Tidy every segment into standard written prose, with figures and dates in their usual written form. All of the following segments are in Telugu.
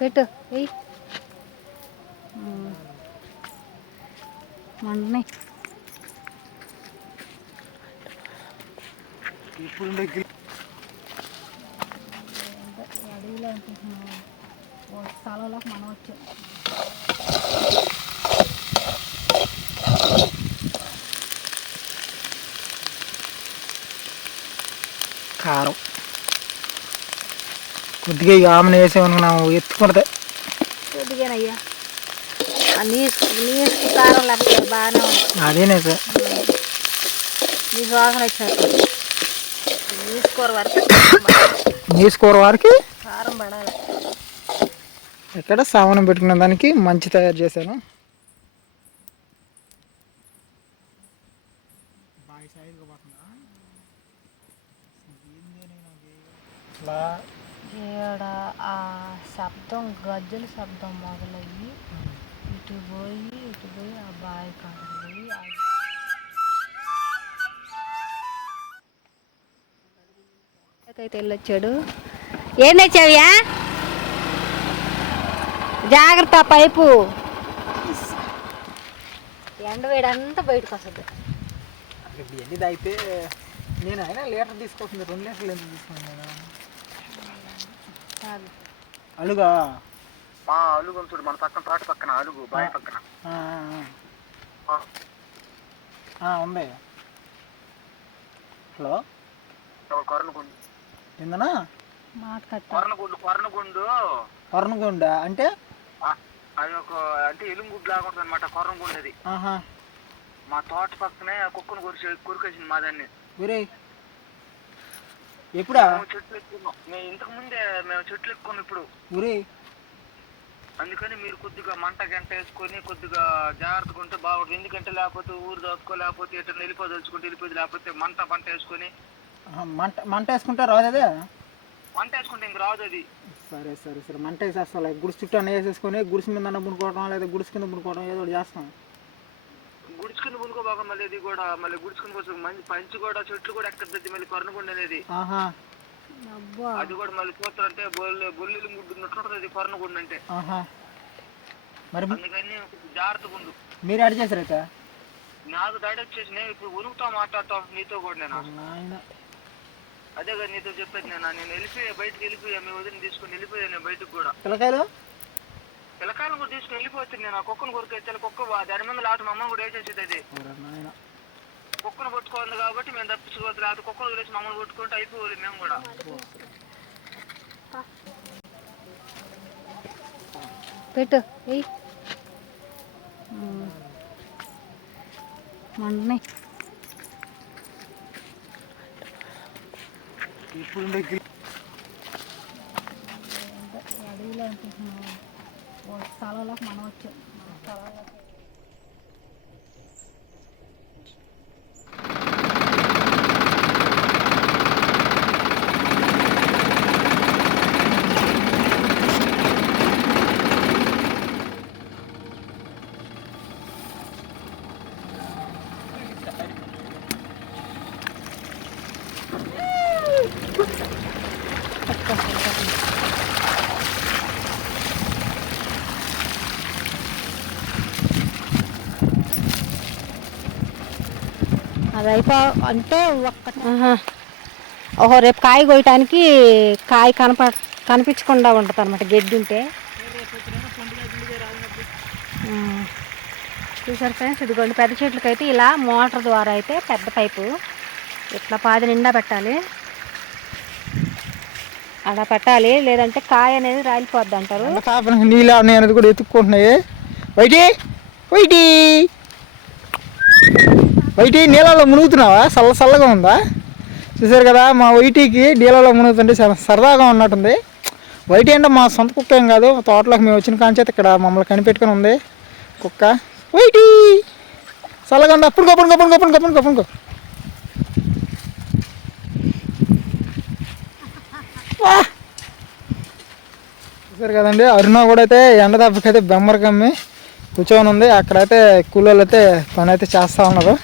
పెట్టు మండని అడవిలో స్థలంలోకి మనం వచ్చాం. కారం కొద్దిగా ఇక ఆమెను వేసేమనుకున్నాము ఎత్తుకుంటే కొద్దిగానయ్యా నీసు కారం లేకపోతే బాగానే ఉంది. అదేనే సార్ నీ వాసన వచ్చినట్టు నీసుకోర వారికి కారం పడాలి. ఇక్కడ సామానం పెట్టుకున్న దానికి మంచి తయారు చేశాను. ఈడ ఆ శబ్దం గజ్జల శబ్దం మొదలయ్యి ఇటు పోయి ఆ బావి కాడకు పోయి అయితే వెళ్ళొచ్చాడు. ఏం తెచ్చావ్యా? జాగ్రత్త పైపు ఎండ వేడంతా బయటకు వస్తుంది. ఎన్ని తాగితే నేను అయినా లీటర్ తీసుకొస్తుంది 2 లీటర్లు ఎందుకు తీసుకున్నాను నేను? అలుగా అలుగు చూడు మన పక్కన తోట పక్కన అలుగు బావి పక్కన ఉంది. హలో కొరనగుండు ఏందనా? కొరనగుండ అంటే అది ఒక అంటే ఎలుగుండు లాగా ఉంటుంది అనమాట. కొరనగుండు అది మా తోట పక్కనే కుక్కను కొరికేసింది మా దాన్ని. ఎప్పుడా? చెట్లు ఎక్కున్నాం మేము ఇంతకు ముందే మేము చెట్లు ఎక్కున్నాం ఇప్పుడు. అందుకని మీరు కొద్దిగా మంట గంట వేసుకొని కొద్దిగా జాగ్రత్తగా ఉంటే బాగుంటుంది. ఎందుకంటే లేకపోతే ఊరు దోచుకో లేకపోతే ఎట్లా వెళ్ళిపోదలుచుకుంటే వెళ్ళిపోదు, లేకపోతే పంట వేసుకొని మంట వేసుకుంటే రాదు అదే. మంట వేసుకుంటే ఇంక రాదు అది. సరే సరే సరే మంట వేసేస్తా. గుడిసి చుట్టూ అన్న వేసేసుకొని గుడిసి మీద అన్న పునుకోవడం లేదా గుడిసి కింద పునుకోవడం ఏదో ఒకటి చేస్తాం. గుడిచుకుని పునుకోబాగా మళ్ళీ ఇది కూడా మళ్ళీ గుడిచుకుని కోసం మంచి పంచి కూడా చెట్లు కూడా ఎక్కద్ది మళ్ళీ కొరనగుండు అనేది. అది కూడా మళ్ళీ పోతారంటే బొల్లి గుడ్డున్నట్టు అది కొరనగుండు అంటే. మరి అందుకని జాగ్రత్తగా ఉండు. మీరు అడి చేసారైతే నాకు దాడి వచ్చేసి నేను ఇప్పుడు ఉనుకుతా మాట్లాడతాం నీతో కూడా. నేను అదే కదా నీతో చెప్పేది. నేను వెళ్ళిపోయా బయటకు వెళ్ళిపోయా. మీ వదిలిని తీసుకుని వెళ్ళిపోయా నేను బయటకు కూడా. పిల్లకాయలు కూడా తీసుకుని వెళ్ళిపోతుంది. నేను ఆ కుక్కను కొరికేస్తే కుక్క దాని మీద లాటు మా అమ్మని కూడా వేసేసేది. అది కుక్కను కొట్టుకోవాలి కాబట్టి మేము తప్పించుకోవద్దు. లేకపోతే కుక్కను వదిలేసి మమ్మల్ని కొట్టుకుంటే అయిపోవాలి మేము కూడా. పెట్టు మండని అడవిలో స్థలంలోకి మనం వచ్చాం. స్థలంలోకి అది అంటే ఓహో రేపు కాయ కోయటానికి కాయ కనిపించకుండా ఉంటుంది అనమాట గడ్డి ఉంటే. చూసారు ఫ్రెండ్స్, ఇదిగోండి పెద్ద చెట్లకైతే ఇలా మోటార్ ద్వారా అయితే పెద్ద పైపు ఇట్లా పాది నిండా పెట్టాలి. అలా పెట్టాలి, లేదంటే కాయ అనేది రాలిపోద్ది అంటారు. నీళ్ళు అనేది కూడా ఎత్తుక్కుంటున్నాయి. వైటీ నీళ్ళలో మునుగుతున్నావా? చల్లగా ఉందా? చూసారు కదా మా వైటీకి నీళ్ళలో మునుగుతుంటే చాలా సరదాగా ఉన్నట్టుంది. వైటీ అంటే మా సొంత కుక్క ఏం కాదు, తోటలోకి మేము వచ్చిన కాంచేత ఇక్కడ మమ్మల్ని కనిపెట్టుకుని ఉంది కుక్క. వైటీ చల్లగా ఉంది. అప్పుడు కప్పుకో చూసారు కదండి. అరుణ కూడా అయితే ఎండ దెబ్బకైతే బెమ్మరకమ్మి కూర్చొని ఉంది. అక్కడైతే కూలోళ్ళు అయితే పని అయితే చేస్తూ ఉన్నారు.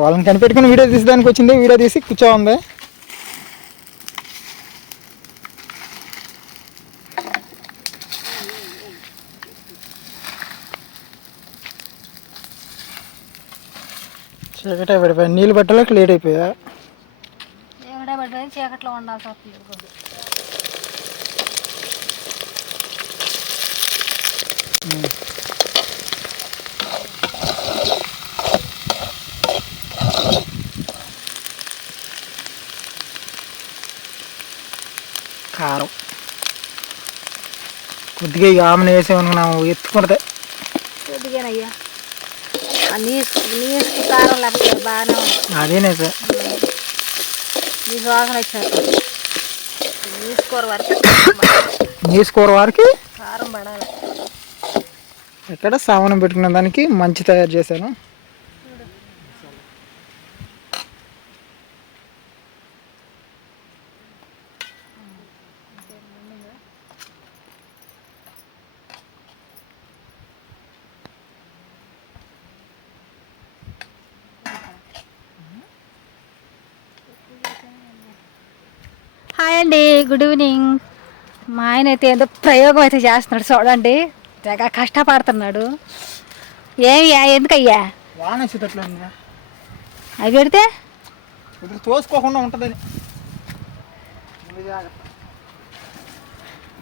వాళ్ళని కనిపెట్టుకుని వీడియో తీసేదానికి వచ్చింది. వీడియో తీసి కూర్చోంది. చీకటే పడిపోయా, నీళ్ళు పట్టలేక లేట్ అయిపోయా. చీకటే పడిపోయి చీకట్లో ఉండాల్సి వస్తుంది. కారం కొద్దిగా ఇక ఆమెను వేసేమనుకున్నాము, ఎత్తుకుంటే కొద్దిగానయ్యా నీసు కారం లేకపోతే బాగానే ఉంది. అదేనే సార్ నీ వాసన వచ్చినట్టు నీసుకోర వరకు నీసుకోర వారికి కారం పడాలి. ఎక్కడ సామానం పెట్టుకున్న దానికి మంచి తయారు చేశాను. హాయ్ అండి, గుడ్ ఈవినింగ్. మా ఆయన అయితే ఏదో ప్రయోగం అయితే చేస్తున్నాడు చూడండి, తెగ కష్టపడుతున్నాడు. ఎందుకయ్యా వాన వచ్చేటట్లు అవి పెడితే ఇప్పుడు తోసుకోకుండా ఉంటుందని.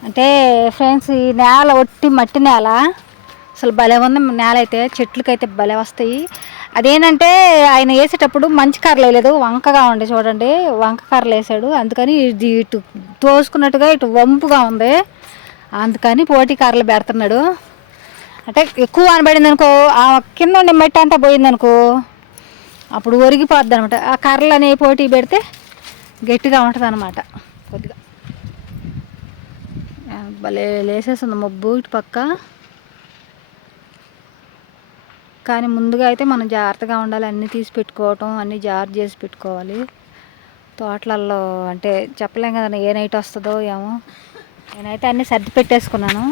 అంటే ఫ్రెండ్స్, ఈ నేల ఒట్టి మట్టి నేల, అసలు భలే ఉంది నేల అయితే, చెట్లకైతే భలే వస్తాయి. అదేంటంటే ఆయన వేసేటప్పుడు మంచి కర్రలు వేయలేదు, వంకగా ఉండే చూడండి, వంక కర్రలు వేసాడు. అందుకని ఇది ఇటు తోసుకున్నట్టుగా ఇటు వంపుగా ఉంది, అందుకని పోటీ కర్రలు పెడుతున్నాడు. అంటే ఎక్కువ వాన పడింది అనుకో, ఆ కింద ఉండే మట్టి అంతా పోయిందనుకో అప్పుడు ఒరిగిపోద్ది అనమాట. ఆ కర్రలు అనే పోటీ పెడితే గట్టిగా ఉంటుంది అనమాట. కొద్దిగా భలే లేసేస్తుంది మబ్బు ఇటు పక్క. కానీ ముందుగా అయితే మనం జాగ్రత్తగా ఉండాలి, అన్నీ తీసి పెట్టుకోవటం, అన్నీ జాగ్రత్త చేసి పెట్టుకోవాలి తోటలలో. అంటే చెప్పలేం కదా ఏ నైట్ వస్తుందో ఏమో. నేనైతే అన్నీ సర్ది పెట్టేసుకున్నాను.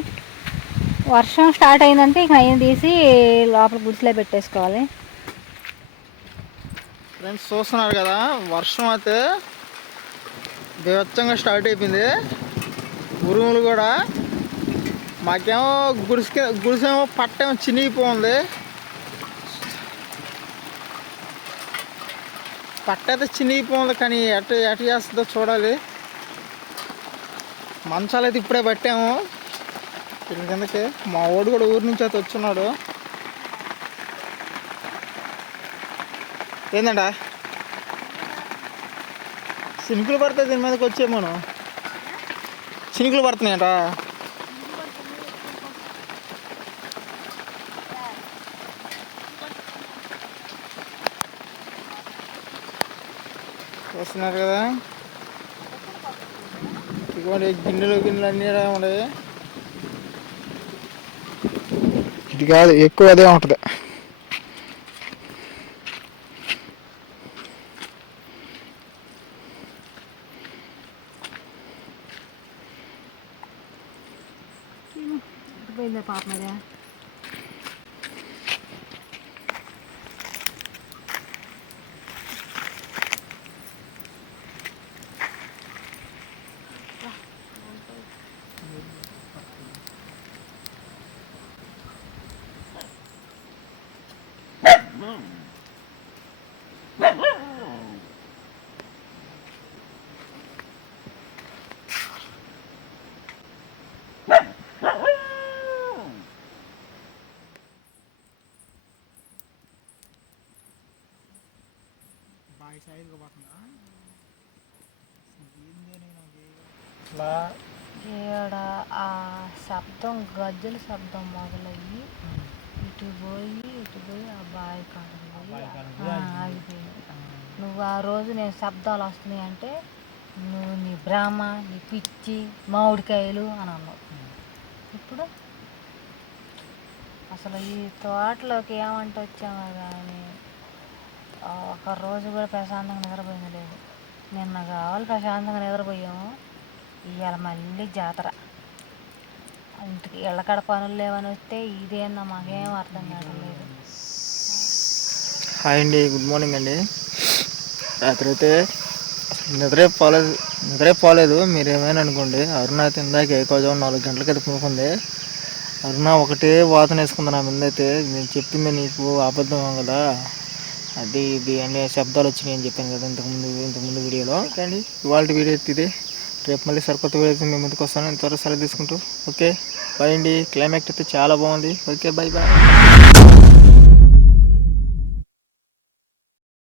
వర్షం స్టార్ట్ అయిందంటే ఇక నేను తీసి లోపల గుడిసెలో పెట్టేసుకోవాలి. ఫ్రెండ్స్ చూస్తున్నారు కదా, వర్షం అయితే బీభత్సంగా స్టార్ట్ అయిపోయింది. ఉరుములు కూడా. మాకేమో గుడిసేమో పట్టేమో చినిగిపోయింది. పట్ట అయితే చినిగిపోయింది, కానీ ఎటు చేస్తుందో చూడాలి. మంచాలు అయితే ఇప్పుడే పట్టాము కిందకి. మా వాడు కూడా ఊరి నుంచి అయితే వచ్చున్నాడు. ఏందంట చినుకులు పడతాయి దీని మీదకి వచ్చేమోను. చినుకులు పడుతున్నాయంట. వస్తున్నారు కదా, ఇదిగోండి గిన్నెలు అన్నీ ఉన్నాయి. ఇది కాదు, ఎక్కువ అదే ఉంటుంది. పాప మీద ఈడ ఆ శబ్దం, గజ్జల శబ్దం మొదలయ్యి ఇటు పోయి ఆ బావి కాడ ఆగిపోయింది. నువ్వు ఆ రోజు నేను శబ్దాలు వస్తున్నాయి అంటే నువ్వు నీ బ్రాహ్మ, నీ పిచ్చి, మామిడికాయలు అని అన్నావు. ఇప్పుడు అసలు ఈ తోటలోకి ఏమంటే వచ్చామో కానీ ఒక రోజు కూడా ప్రశాంతంగా నిద్రపోయింది లేదు. నిన్న కావాలి ప్రశాంతంగా నిద్రపోయాము, ఇవాళ మళ్ళీ జాతర. ఇంటికి ఇళ్ళకడ పనులు లేవని వస్తే ఇదేనా మాకేం అర్థం కావట్లేదు. హాయ్ అండి, గుడ్ మార్నింగ్ అండి. రాత్రి అయితే నిద్రే పోలేదు. మీరు ఏమైనా అనుకోండి. అరుణ అయితే ఇందాక ఎక్కువ 4 గంటలకి అయితే పడుకుంది. అరుణ ఒకటే వాతన వేసుకుంది నా మీద. అయితే నేను చెప్పింది నీకు అబద్ధం కదా, అది ఇది అనే శబ్దాలు వచ్చినాయి అని చెప్పాను కదా ఇంతకుముందు వీడియోలో. కానీ ఇవాళ వీడియో ఇదే. రేపు మళ్ళీ సరికొత్త వీడియో అయితే మేము ముందుకు వస్తాను. ఇంతవరకు సెలవు తీసుకుంటూ ఓకే బాయ్ అండి. క్లైమాక్స్ అయితే చాలా బాగుంది. Okay bye bye.